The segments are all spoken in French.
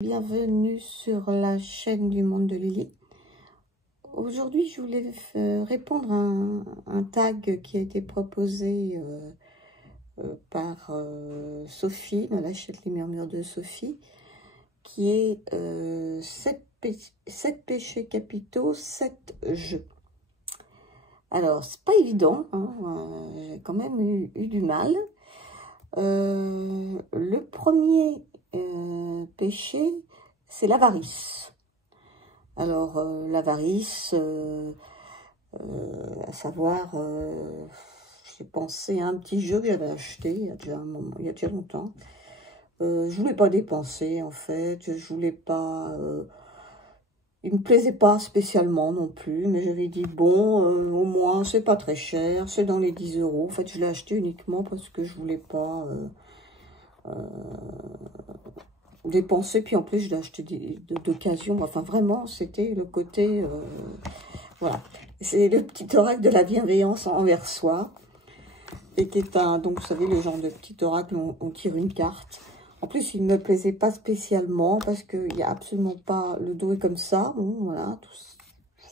Bienvenue sur la chaîne du monde de Lily. Aujourd'hui, je voulais répondre à un tag qui a été proposé par Sophie, dans la chaîne Les Murmures de Sophie, qui est 7 péchés capitaux, 7 jeux. Alors, c'est pas évident, hein, j'ai quand même eu du mal. Le premier péché, c'est l'avarice. Alors, l'avarice, à savoir, j'ai pensé à un petit jeu que j'avais acheté il y a déjà un moment, il y a déjà longtemps. Je voulais pas dépenser, en fait, je voulais pas... il me plaisait pas spécialement non plus, mais j'avais dit, bon, au moins, c'est pas très cher, c'est dans les 10 €. En fait, je l'ai acheté uniquement parce que je voulais pas... dépenser, puis en plus je l'ai acheté d'occasion. Enfin vraiment, c'était le côté voilà, c'est le petit oracle de la bienveillance envers soi, et qui est un, donc vous savez, le genre de petit oracle où on tire une carte. En plus, il ne me plaisait pas spécialement parce qu'il n'y a absolument pas, le dos est comme ça, bon voilà, tout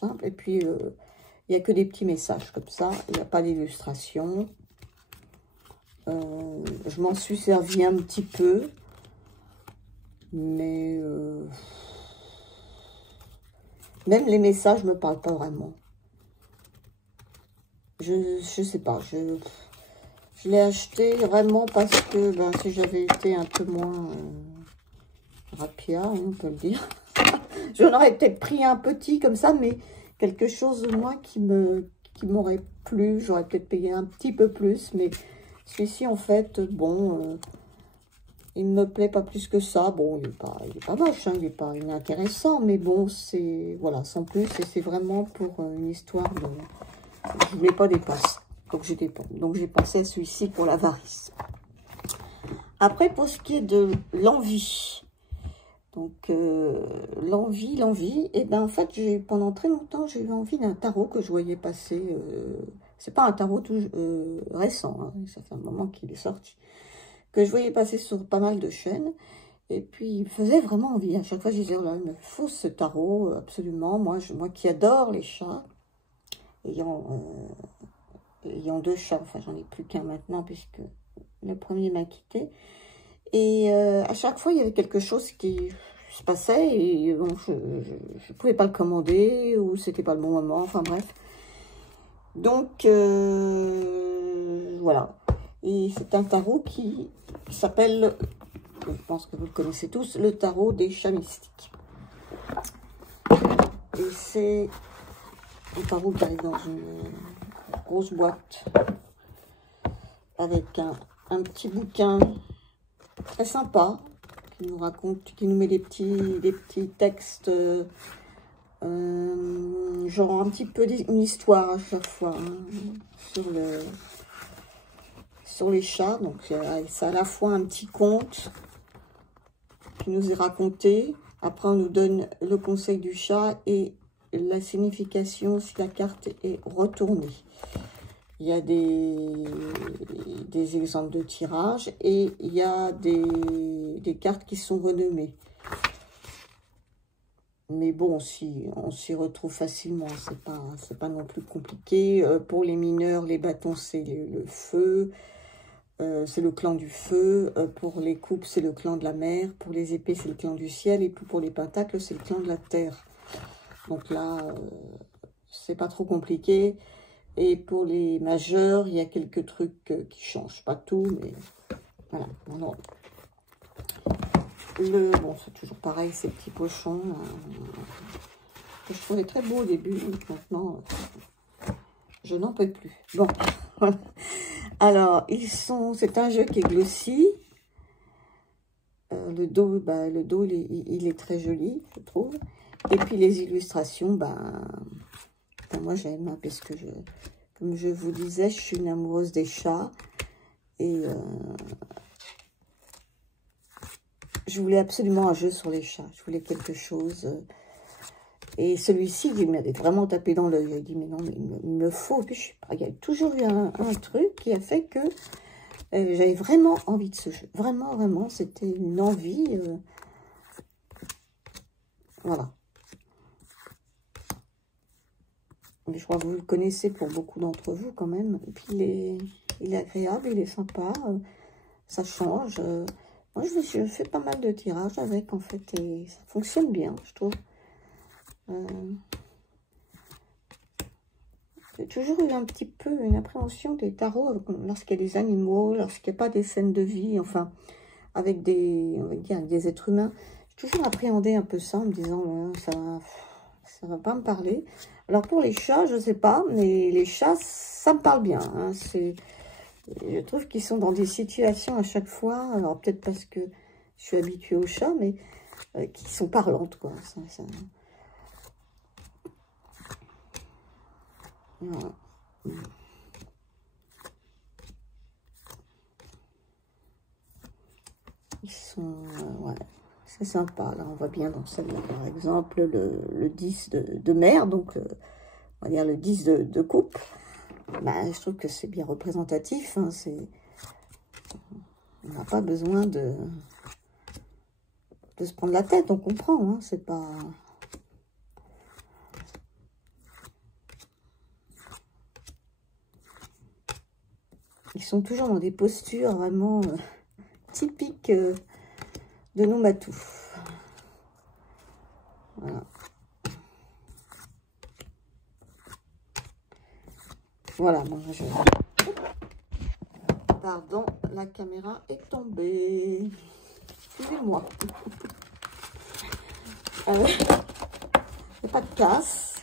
simple, et puis il n'y a que des petits messages comme ça, il n'y a pas d'illustration. Je m'en suis servi un petit peu, mais même les messages ne me parlent pas vraiment. Je sais pas, je l'ai acheté vraiment parce que ben, si j'avais été un peu moins rapia, hein, on peut le dire, j'en aurais peut-être pris un petit comme ça, mais quelque chose de moins qui m'aurait plu. J'aurais peut-être payé un petit peu plus, mais celui-ci en fait, bon... il ne me plaît pas plus que ça. Bon, il est pas moche, hein, il n'est pas inintéressant, mais bon, c'est, voilà, sans plus, et c'est vraiment pour une histoire de... Je ne voulais pas dépenser, donc j'ai pensé à celui-ci pour l'avarice. Après, pour ce qui est de l'envie, donc l'envie, et ben en fait, pendant très longtemps, j'ai eu envie d'un tarot que je voyais passer. C'est pas un tarot tout récent, hein, ça fait un moment qu'il est sorti, que je voyais passer sur pas mal de chaînes, et puis il me faisait vraiment envie. À chaque fois, je disais, oh là, il me faut ce tarot, absolument. Moi qui adore les chats, ayant 2 chats, enfin j'en ai plus qu'un maintenant, puisque le premier m'a quitté. Et à chaque fois, il y avait quelque chose qui se passait, et bon, je ne pouvais pas le commander, ou c'était pas le bon moment, enfin bref. Donc, voilà. Et c'est un tarot qui s'appelle, je pense que vous le connaissez tous, le tarot des chats mystiques. Et c'est un tarot qui arrive dans une grosse boîte avec un petit bouquin très sympa qui nous raconte, qui nous met des petits textes, genre un petit peu une histoire à chaque fois, hein, sur les chats. Donc c'est à la fois un petit conte qui nous est raconté. Après, on nous donne le conseil du chat et la signification si la carte est retournée. Il y a des exemples de tirage, et il y a des cartes qui sont renommées. Mais bon, on s'y retrouve facilement, c'est pas non plus compliqué. Pour les mineurs, les bâtons, c'est le feu, c'est le clan du feu. Pour les coupes, c'est le clan de la mer. Pour les épées, c'est le clan du ciel. Et puis pour les pentacles, c'est le clan de la terre. Donc là, c'est pas trop compliqué. Et pour les majeurs, il y a quelques trucs qui changent. Pas tout, mais voilà. Bon, c'est toujours pareil, ces petits pochons. Que je trouvais très beau au début. Donc maintenant, je n'en peux plus. Bon, voilà. Alors, c'est un jeu qui est glossy. Le dos, il est très joli, je trouve. Et puis les illustrations, moi j'aime, hein, parce que comme je vous disais, je suis une amoureuse des chats. Et je voulais absolument un jeu sur les chats. Je voulais quelque chose. Et celui-ci, il m'avait vraiment tapé dans l'œil. Il dit, mais non, mais il me faut. Et puis, je sais pas, il y a toujours eu un truc qui a fait que j'avais vraiment envie de ce jeu. Vraiment, vraiment, c'était une envie Voilà. Mais je crois que vous le connaissez pour beaucoup d'entre vous quand même. Et puis il est agréable, il est sympa. Ça change. Moi, je fais pas mal de tirages avec, en fait. Et ça fonctionne bien, je trouve. J'ai toujours eu un petit peu une appréhension des tarots lorsqu'il y a des animaux, lorsqu'il n'y a pas des scènes de vie, enfin, avec des, on va dire, avec des êtres humains. J'ai toujours appréhendé un peu ça en me disant, ouais, ça va pas me parler. Alors pour les chats, je sais pas, mais les chats, ça me parle bien. Hein, je trouve qu'ils sont dans des situations à chaque fois, alors peut-être parce que je suis habituée aux chats, mais qui sont parlantes, quoi. Voilà. Ils sont, ouais, c'est sympa. Là, on voit bien dans celle-là, par exemple, le 10 de mer, donc on va dire le 10 de coupe. Ben, je trouve que c'est bien représentatif. Hein, on n'a pas besoin de se prendre la tête, on comprend. Hein, c'est pas... Ils sont toujours dans des postures vraiment typiques de nos matous. Voilà. Voilà, bon, pardon, la caméra est tombée. Excusez-moi. Il n'y a pas de place.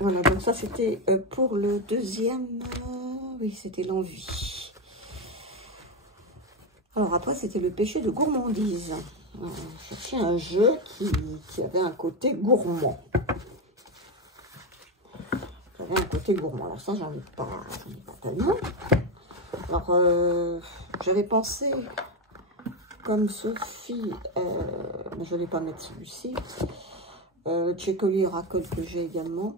Voilà, donc ça c'était pour le deuxième. Oui, c'était l'envie. Alors après, c'était le péché de gourmandise. On cherchait un jeu qui avait un côté gourmand. Un côté gourmand. Alors ça, j'en ai pas tellement. Alors, j'avais pensé, comme Sophie, je ne vais pas mettre celui-ci, Tchécoli Oracle que j'ai également.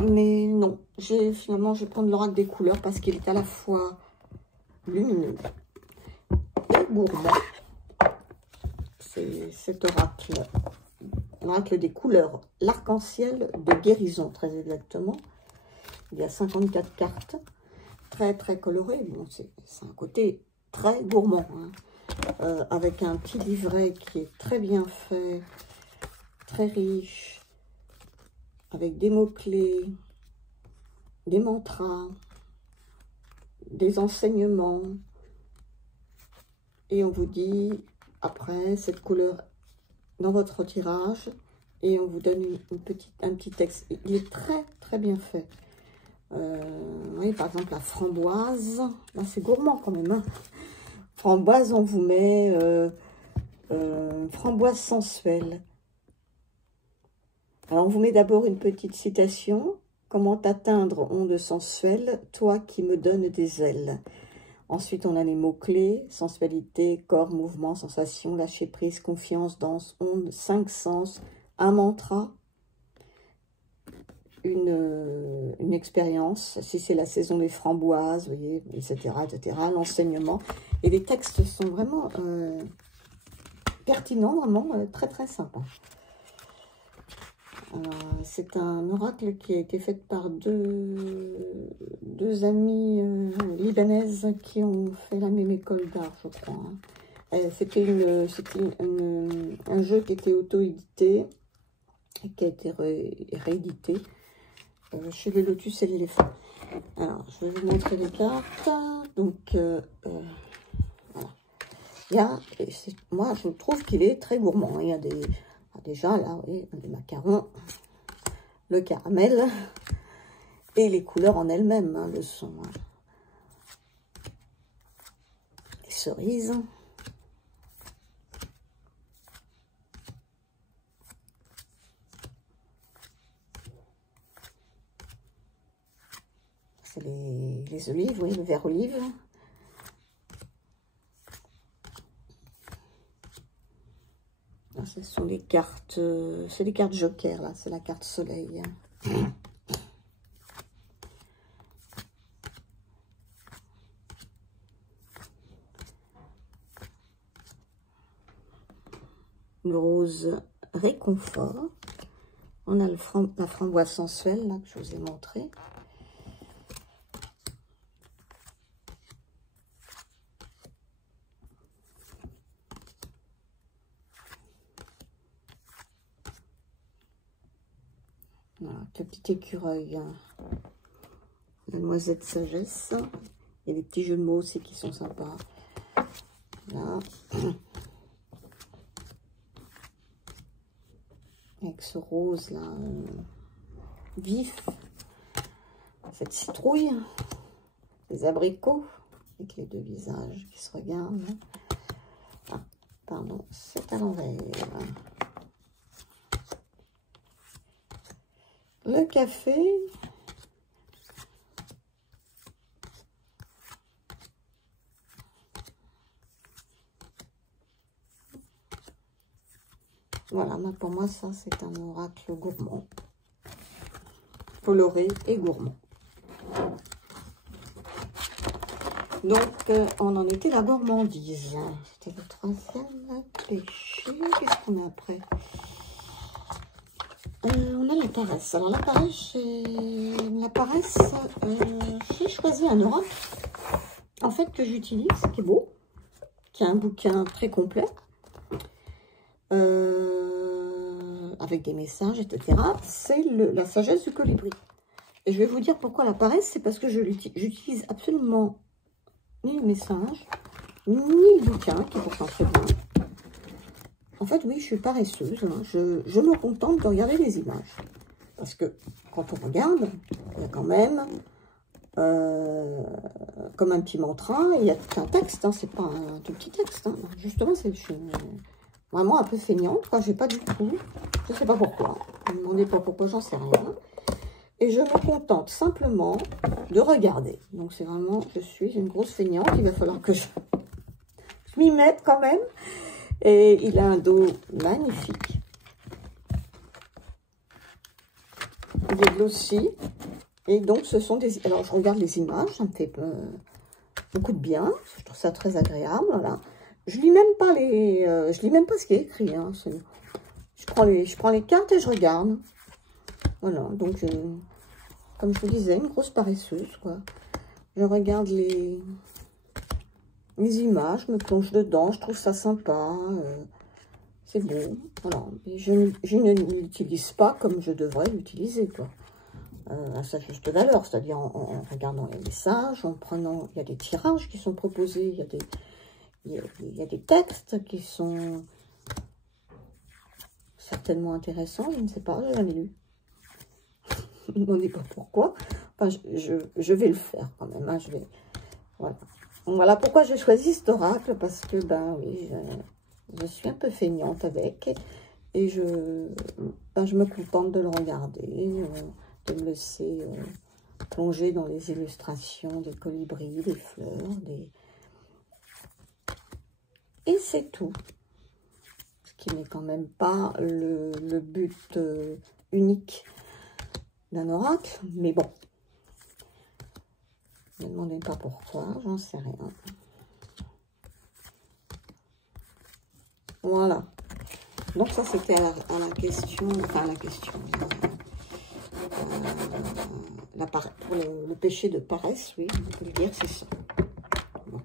Mais non, finalement, je vais prendre l'oracle des couleurs parce qu'il est à la fois lumineux et gourmand. C'est cet oracle. L'oracle des couleurs, l'arc-en-ciel de guérison, très exactement. Il y a 54 cartes, très très colorées. Bon, c'est un côté très gourmand, hein. Avec un petit livret qui est très bien fait, très riche, avec des mots-clés, des mantras, des enseignements. Et on vous dit, après, cette couleur dans votre tirage, et on vous donne un petit texte. Il est très très bien fait. Vous voyez, par exemple, la framboise. C'est gourmand quand même. Hein. Framboise, on vous met framboise sensuelle. Alors, on vous met d'abord une petite citation. Comment atteindre onde sensuelle, toi qui me donnes des ailes. Ensuite, on a les mots-clés, sensualité, corps, mouvement, sensation, lâcher prise, confiance, danse, onde, 5 sens, un mantra, une expérience, si c'est la saison des framboises, vous voyez, etc., etc., l'enseignement. Et les textes sont vraiment pertinents, vraiment très, très sympas. C'est un oracle qui a été fait par deux amies libanaises qui ont fait la même école d'art, je crois. Hein. C'était un jeu qui était auto-édité et qui a été réédité chez le Lotus et l'éléphant. Alors, je vais vous montrer les cartes. Donc, voilà. Moi, je trouve qu'il est très gourmand. Il y a des... Déjà, là, vous voyez, des macarons, le caramel et les couleurs en elles-mêmes, hein, le son. Hein. Les cerises. C'est les olives, oui, le vert olive. Là, ce sont les cartes, c'est les cartes joker, là, c'est la carte soleil. le rose réconfort. On a la framboise sensuelle, là, que je vous ai montré. Voilà, le petit écureuil, hein. La noisette sagesse. Il y a des petits jeux de mots aussi qui sont sympas. Là. Avec ce rose là, vif. Cette citrouille. Les abricots. Avec les deux visages qui se regardent. Ah, pardon, c'est à l'envers. Le café. Voilà, pour moi, ça, c'est un oracle gourmand. Coloré et gourmand. Donc, on en était la gourmandise. C'était le troisième péché. Qu'est-ce qu'on a après? On a la paresse. Alors, la paresse, j'ai choisi un oracle, en fait, que j'utilise, qui est beau, qui a un bouquin très complet. Avec des messages, etc. C'est la sagesse du colibri. Et je vais vous dire pourquoi la paresse. C'est parce que j'utilise absolument ni le message, ni le bouquin, qui est pourtant très bien. En fait, oui, je suis paresseuse. Hein. Je me contente de regarder les images. Parce que quand on regarde, il y a quand même, comme un petit mantra, il y a tout un texte. Hein. C'est pas un tout petit texte. Hein. Justement, je suis vraiment un peu feignante. J'ai pas du tout. Je sais pas pourquoi. Ne me demandez pas pourquoi, j'en sais rien. Et je me contente simplement de regarder. Donc, c'est vraiment, je suis une grosse feignante. Il va falloir que je m'y mette quand même. Et il a un dos magnifique. Il est glossy. Et donc, ce sont des... Alors, je regarde les images. Ça me fait beaucoup de bien. Je trouve ça très agréable. Voilà. Je lis même pas je lis même pas ce qui est écrit. Hein. Je prends les cartes et je regarde. Voilà. Donc, comme je vous disais, une grosse paresseuse, quoi. Je regarde les images, je me plonge dedans, je trouve ça sympa. C'est beau. Voilà. Et je ne l'utilise pas comme je devrais l'utiliser, quoi. À sa juste valeur, c'est-à-dire en regardant les messages, en prenant... Il y a des tirages qui sont proposés, il y a des textes qui sont certainement intéressants, je ne sais pas, je jamais lu. Ne me demandez pas pourquoi. Enfin, je vais le faire quand même. Hein, voilà pourquoi j'ai choisi cet oracle, parce que, ben oui, je suis un peu feignante avec. Et je me contente de le regarder, de me laisser plonger dans les illustrations des colibris, des fleurs, Et c'est tout. Ce qui n'est quand même pas le but unique d'un oracle, mais bon. Ne me demandez pas pourquoi, j'en sais rien. Voilà. Donc ça, c'était à la question, enfin la question, pour le péché de paresse, oui, on peut le dire, c'est ça. Bon.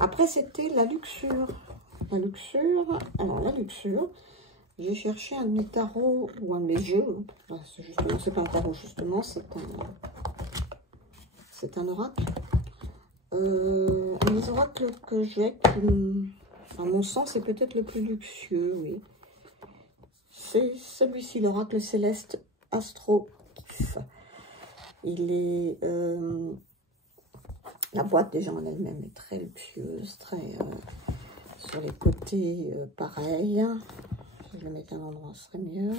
Après, c'était la luxure. La luxure, alors la luxure, j'ai cherché un de mes tarots ou un de mes jeux. Justement, c'est pas un tarot, justement, c'est un oracle. Les oracles que j'ai, à mon sens, c'est peut-être le plus luxueux, oui. C'est celui-ci, l'oracle céleste Astro Kiff. Il est... la boîte, déjà, en elle-même est très luxueuse, très... sur les côtés, pareil. Si je le mettais à un endroit, ce serait mieux.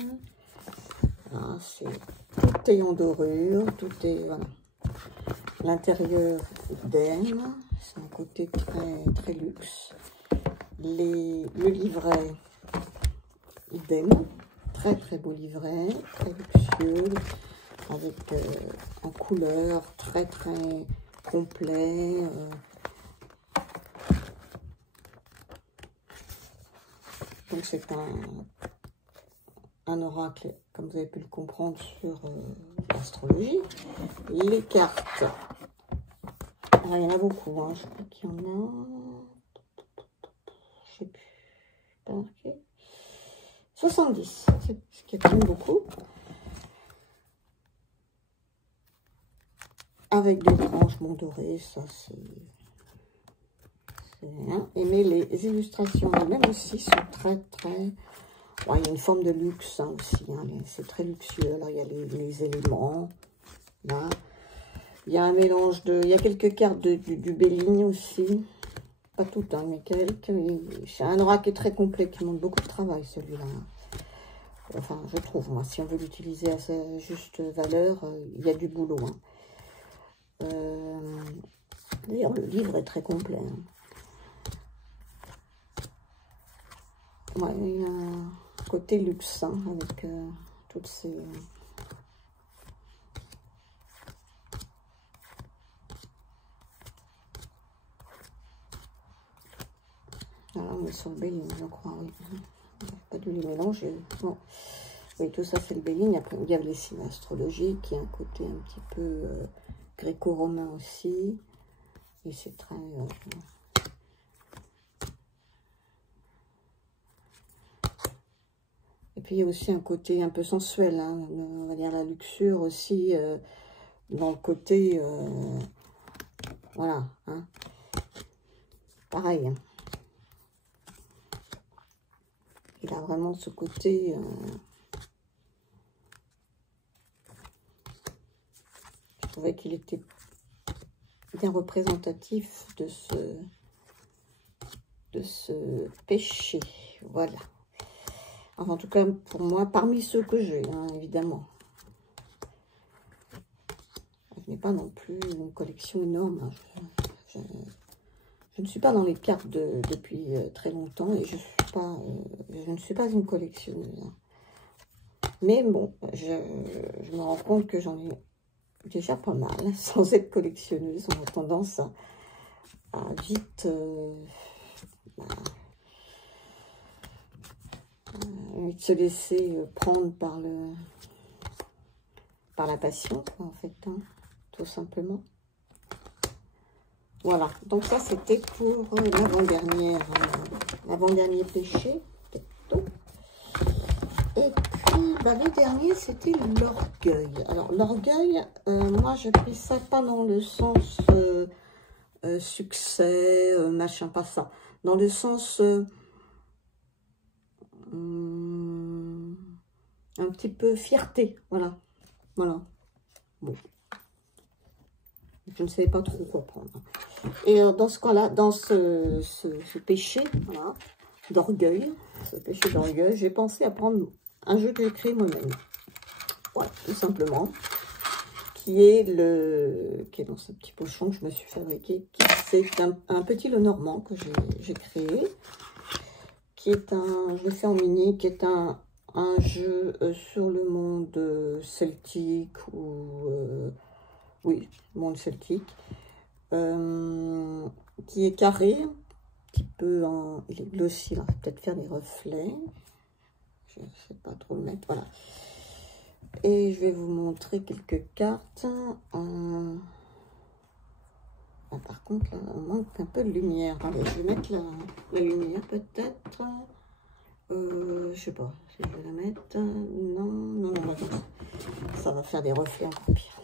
Voilà, tout est en dorure, tout est... Voilà. L'intérieur idem, c'est un côté très, très luxe. Le livret idem, très très beau livret, très luxueux, avec en couleur très très complet. Donc c'est un oracle, comme vous avez pu le comprendre, sur l'astrologie. Les cartes. Alors, il y en a beaucoup, hein. Je crois qu'il y en a... Je sais plus. Pas marqué. 70. C'est ce qui est quand même beaucoup. Avec des branchements dorés, ça c'est rien. Mais les illustrations elles-mêmes aussi sont très très... Bon, il y a une forme de luxe hein, aussi, hein, c'est très luxueux. Alors il y a les éléments, là. Il y a un mélange de... Il y a quelques cartes du Béligne aussi. Pas toutes, hein, mais quelques. C'est un oracle qui est très complet, qui montre beaucoup de travail celui-là. Enfin, je trouve, moi, si on veut l'utiliser à sa juste valeur, il y a du boulot. Hein. D'ailleurs, le livre est très complet. Hein. Ouais, il y a un côté luxe hein, avec toutes ces... Alors, on est sur le Béligne, je crois, oui. Je n'ai pas dû les mélanger. Bon. Oui, tout ça, c'est le Béligne. Après, il y a les signes astrologiques, qui a un côté un petit peu gréco-romain aussi. Et c'est très... Et puis, il y a aussi un côté un peu sensuel, hein, on va dire la luxure aussi, dans le côté... voilà, hein. Pareil. Hein. Il a vraiment ce côté... je trouvais qu'il était bien représentatif de ce péché. Voilà. Enfin, en tout cas, pour moi, parmi ceux que j'ai, hein, évidemment. Je n'ai pas non plus une collection énorme. Hein. Je ne suis pas dans les cartes depuis très longtemps et je ne suis pas une collectionneuse. Hein. Mais bon, je me rends compte que j'en ai déjà pas mal, sans être collectionneuse. On a tendance à vite se laisser prendre par la passion, quoi, en fait, hein, tout simplement. Voilà, donc ça c'était pour l'avant-dernier péché. Et puis, bah, le dernier, c'était l'orgueil. Alors, l'orgueil, moi, j'ai pris ça pas dans le sens succès, machin, pas ça. Dans le sens un petit peu fierté, voilà. Voilà. Bon. Je ne savais pas trop quoi prendre. Et dans ce cas-là, dans ce péché, voilà, d'orgueil, ce péché d'orgueil, j'ai pensé à prendre un jeu que j'ai créé moi-même. Voilà, tout simplement. Qui est dans ce petit pochon que je me suis fabriqué. C'est un petit Lenormand que j'ai créé. Qui est je le fais en mini, qui est un jeu sur le monde celtique ou... oui, monde celtique. Qui est carré, un petit peu en... Il est glossy, là, peut-être faire des reflets. Je ne sais pas trop le mettre, voilà. Et je vais vous montrer quelques cartes. Ah, par contre, là, on manque un peu de lumière. Allez, je vais mettre la lumière, peut-être. Je sais pas si je vais la mettre. Non, non, non, ça va faire des reflets encore pire.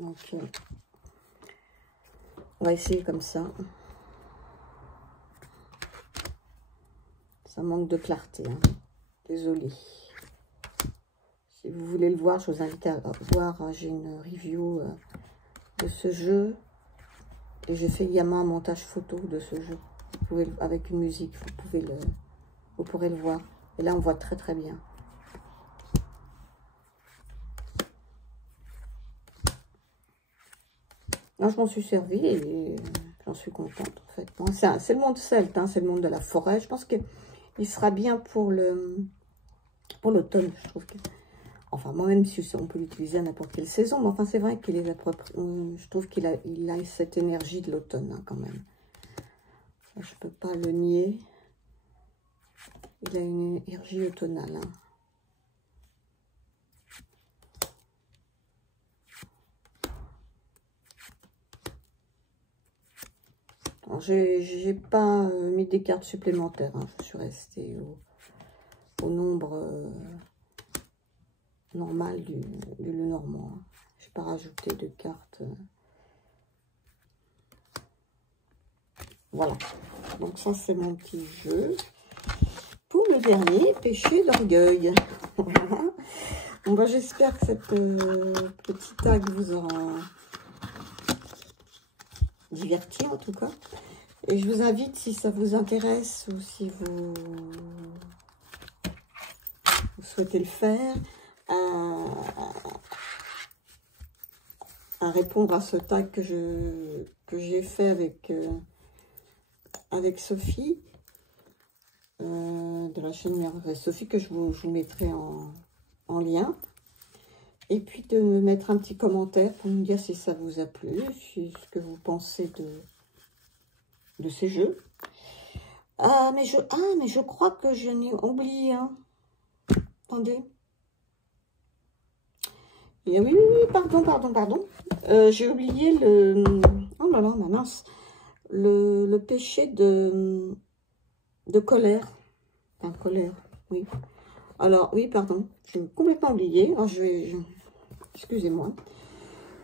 Donc, on va essayer comme ça. Ça manque de clarté. Hein. Désolée. Si vous voulez le voir, je vous invite à voir. J'ai une review de ce jeu. Et j'ai fait également un montage photo de ce jeu. Vous pouvez, avec une musique, vous pourrez le voir. Et là, on voit très très bien. Là, je m'en suis servi et j'en suis contente en fait. Bon, c'est le monde celte, hein, c'est le monde de la forêt. Je pense qu'il sera bien pour l'automne, je trouve que... Enfin, moi-même, si on peut l'utiliser à n'importe quelle saison, mais enfin, c'est vrai qu'il est je trouve qu'il a cette énergie de l'automne, hein, quand même. Ça, je peux pas le nier. Il a une énergie automnale. Hein. J'ai pas mis des cartes supplémentaires. Hein. Je suis restée au nombre normal du Lenormand. Hein. Je n'ai pas rajouté de cartes. Voilà. Donc ça, c'est mon petit jeu. Pour le dernier, péché d'orgueil. Voilà. Bon, bah, j'espère que cette petite tag vous aura diverti en tout cas. Et je vous invite, si ça vous intéresse ou si vous souhaitez le faire, à répondre à ce tag que j'ai fait avec Sophie, de la chaîne Merveilleuse Sophie, que je vous mettrai en lien. Et puis de me mettre un petit commentaire pour me dire si ça vous a plu, ce que vous pensez de ces jeux. Mais je crois que je n'ai oublié un. Attendez. Et oui, pardon. J'ai oublié le... Oh là là, ma mince. Le péché de colère. Enfin, colère, oui. Alors, oui, pardon. J'ai complètement oublié. Alors, excusez-moi.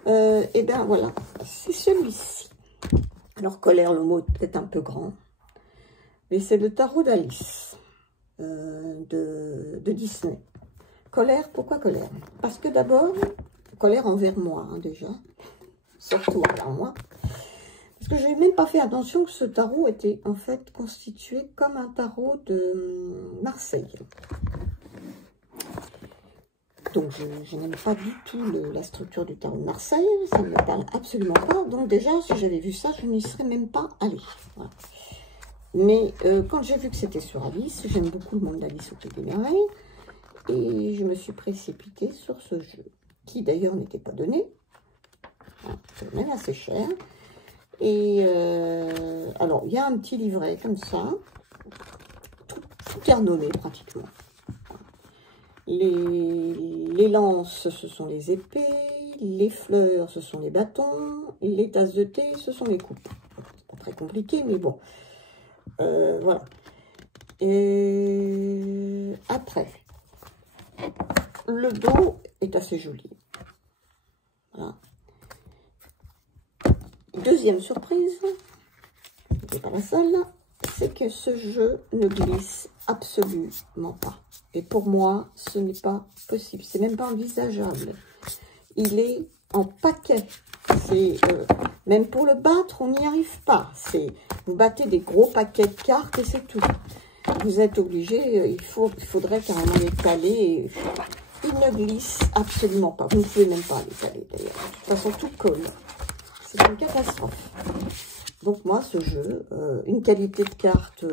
Et bien, voilà. C'est celui-ci. Alors, colère, le mot est peut-être un peu grand. Mais c'est le tarot d'Alice. De Disney. Colère, pourquoi colère? Parce que d'abord, colère envers moi, hein, déjà. Surtout envers moi. Parce que je n'ai même pas fait attention que ce tarot était en fait constitué comme un tarot de Marseille. Donc je n'aime pas du tout la structure du tarot de Marseille. Ça ne me parle absolument pas. Donc déjà, si j'avais vu ça, je n'y serais même pas allée. Voilà. Mais quand j'ai vu que c'était sur Alice, j'aime beaucoup le monde d'Alice au Pays des Merveilles. Et je me suis précipitée sur ce jeu, qui d'ailleurs n'était pas donné. C'est même assez cher. Et alors, il y a un petit livret comme ça. Tout est renommé pratiquement. Les lances, ce sont les épées. Les fleurs, ce sont les bâtons. Les tasses de thé, ce sont les coupes. C'est pas très compliqué, mais bon. Voilà. Et après, le dos est assez joli. Voilà. Deuxième surprise, c'est pas la seule, c'est que ce jeu ne glisse absolument pas. Et pour moi, ce n'est pas possible. C'est même pas envisageable. Il est en paquet. Même pour le battre, on n'y arrive pas. Vous battez des gros paquets de cartes et c'est tout. Vous êtes obligé, il faudrait carrément l'étaler. Il ne glisse absolument pas. Vous ne pouvez même pas l'étaler d'ailleurs. De toute façon, tout colle. C'est une catastrophe. Donc moi, ce jeu, une qualité de carte,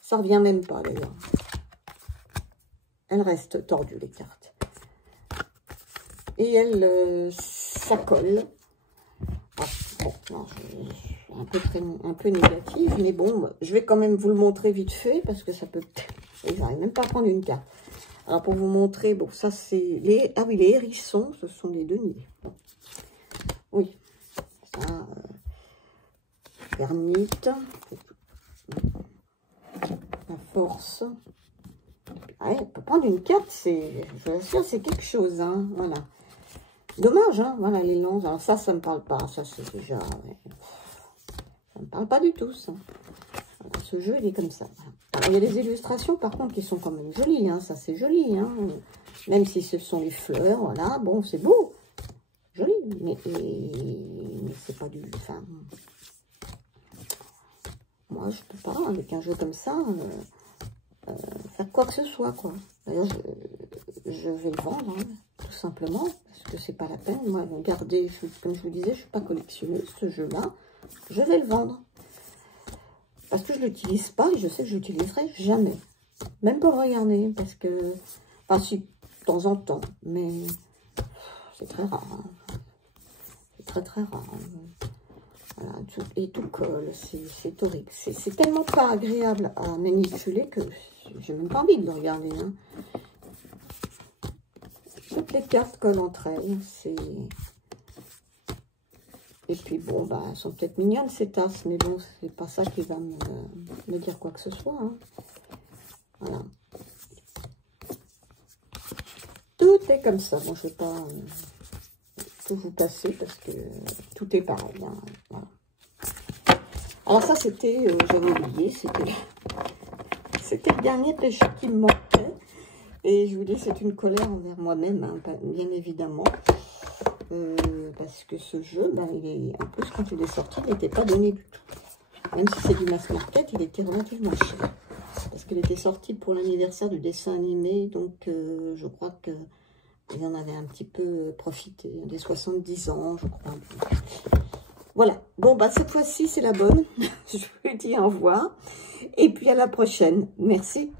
ça revient même pas d'ailleurs. Elles restent tordues les cartes. Et ça colle. Ah, bon, non, un peu négative, mais bon, je vais quand même vous le montrer vite fait parce que ça peut. J'arrive même pas à prendre une carte. Alors pour vous montrer, bon, ça c'est les. Ah oui, les hérissons, ce sont les deniers. Bon. Oui. Ça, Vermite, la force. Ouais, pour prendre une carte, je vous assure, c'est quelque chose, hein, voilà. Dommage, hein, voilà, les lances. Alors ça me parle pas, ça c'est déjà, ouais. Ça me parle pas du tout, ça. Voilà, ce jeu, il est comme ça. Voilà. Alors, il y a des illustrations, par contre, qui sont quand même jolies, hein, ça c'est joli, hein. Même si ce sont les fleurs, voilà, bon, c'est beau. Joli, mais c'est pas du... Enfin, moi, je peux pas, avec un jeu comme ça, faire quoi que ce soit, quoi. D'ailleurs, je vais le vendre, hein, tout simplement, parce que c'est pas la peine. Moi, regardez, comme je vous disais, je suis pas collectionneuse, ce jeu-là, je vais le vendre. Parce que je l'utilise pas, et je sais que je l'utiliserai jamais. Même pour le regarder, parce que... Enfin, si, de temps en temps, mais c'est très rare, hein. C'est très, très rare. Hein. Voilà, et tout colle, c'est horrible. C'est tellement pas agréable à manipuler que j'ai même pas envie de le regarder. Hein. Toutes les cartes collent entre elles. Et puis bon, bah, elles sont peut-être mignonnes ces tasses, mais bon, c'est pas ça qui va me dire quoi que ce soit. Hein. Voilà. Tout est comme ça. Bon, je vais pas tout vous passer parce que tout est pareil. Hein. Voilà. Alors ça, c'était, j'avais oublié, c'était le dernier péché qui me manquait. Et je vous dis, c'est une colère envers moi-même, hein, bien évidemment. Parce que ce jeu, ben, en plus, quand il est sorti, il n'était pas donné du tout. Même si c'est du mass market, il était relativement cher. Parce qu'il était sorti pour l'anniversaire du dessin animé, donc je crois qu'il en avait un petit peu profité, des 70 ans, je crois. Voilà, bon, bah cette fois-ci, c'est la bonne. Je vous dis au revoir. Et puis à la prochaine. Merci.